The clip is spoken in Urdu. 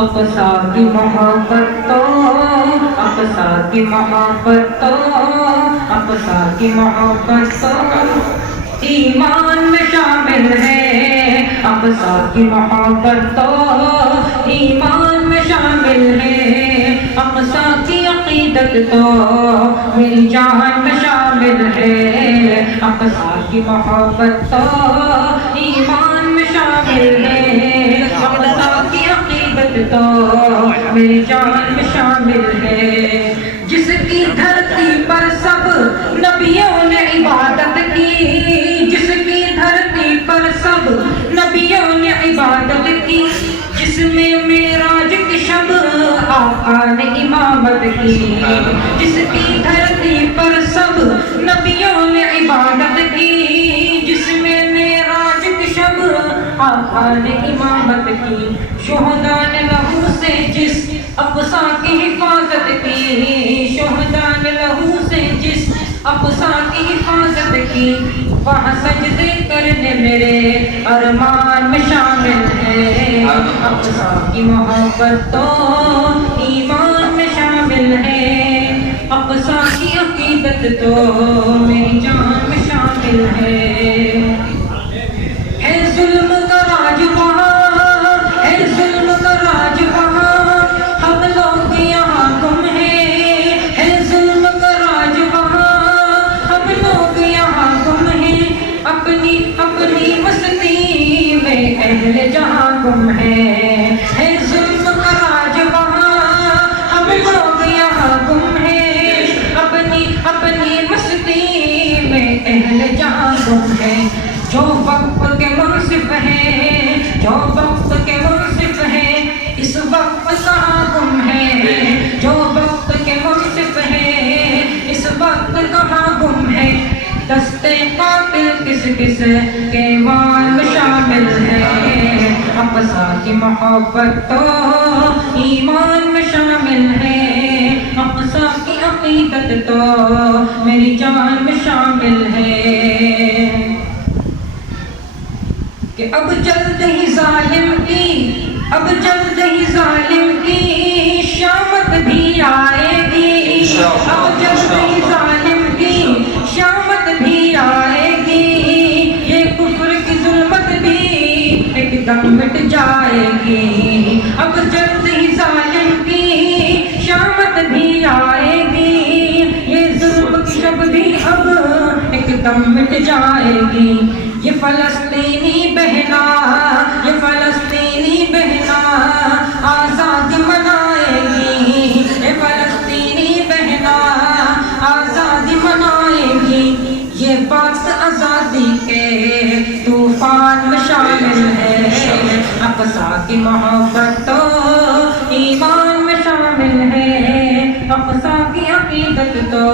اقصا کی محبت تو اقصا کی محبت تو اقصا کی محبت تو ایمان میں شامل ہے، اقصا کی محبت تو ایمان میں شامل ہے، اقصا کی عقیدت تو میری جان میں شامل ہے، اقصا کی محبت تو ایمان میں شامل ہے، اقصا کی عقیدت تو میری جان میں شامل ہے، جس کی دھرتی پر سب نبیوں نے عبادت کی، جس کی دھرتی پر سب نبیوں نے عبادت کی، جس میں معراج کی شب آقا نے امامت کی، جس کی دھرتی پر سب نبیوں نے عبادت کی، جس میں معراج کی شب آقا نے امامت کی، شہداء نے لہو سے جس اقصا کی حفاظت کی، شہداء نے لہو سے جس اقصا کی حفاظت کی، وہاں سجدے کرنے میرے ارمان میں شامل ہے، اقصا کی محبت تو ایمان میں شامل ہے، اقصا کی عقیدت تو میری جان میں شامل ہے ظلم کا راج وہاں ہے، ظلم کا راج وہاں، ہم لوگ یہاں گم ہے ظلم کا راج وہاں، ہم لوگ یہاں گم ہیں، اپنی اپنی مستی میں اہل جہاں گم ہے ظلم کا راج وہاں، ہم لوگ یہاں گم ہیں، اپنی اپنی مستی میں اہل جہاں گم ہے، جو وقت کے منصف ہیں، جو وقت کے منصف ہیں، اس وقت کہاں گم ہے، جو وقت کے منصف ہیں، اس وقت کہاں گم ہے، دستے قاتل کس کس کے ایمان میں شامل ہے، اقصا کی محبت تو ایمان میں شامل ہے، اقصا کی عقیدت تو میری جان میں شامل ہے، کہ اب جلد ہی ظالم کی، اب جلد ہی ظالم کی شامت بھی آئے گی، اب جلد ہی ظالم کی شامت بھی آئے گی، یہ کفر کی ظلمت بھی ایک دم مٹ جائے گی، اب جلد ہی ظالم کی شامت بھی آئے گی، یہ ظلم کی شب بھی اب ایک دم مٹ جائے گی، یہ فلسطینی بہنا، یہ فلسطینی بہنا آزاد منائے گی، یہ فلسطینی بہنا آزاد منائے گی، یہ بات آزادی کے طوفان میں شامل ہے، اقصا کی محبت تو ایمان میں شامل ہے، اقصا کی عقیدت تو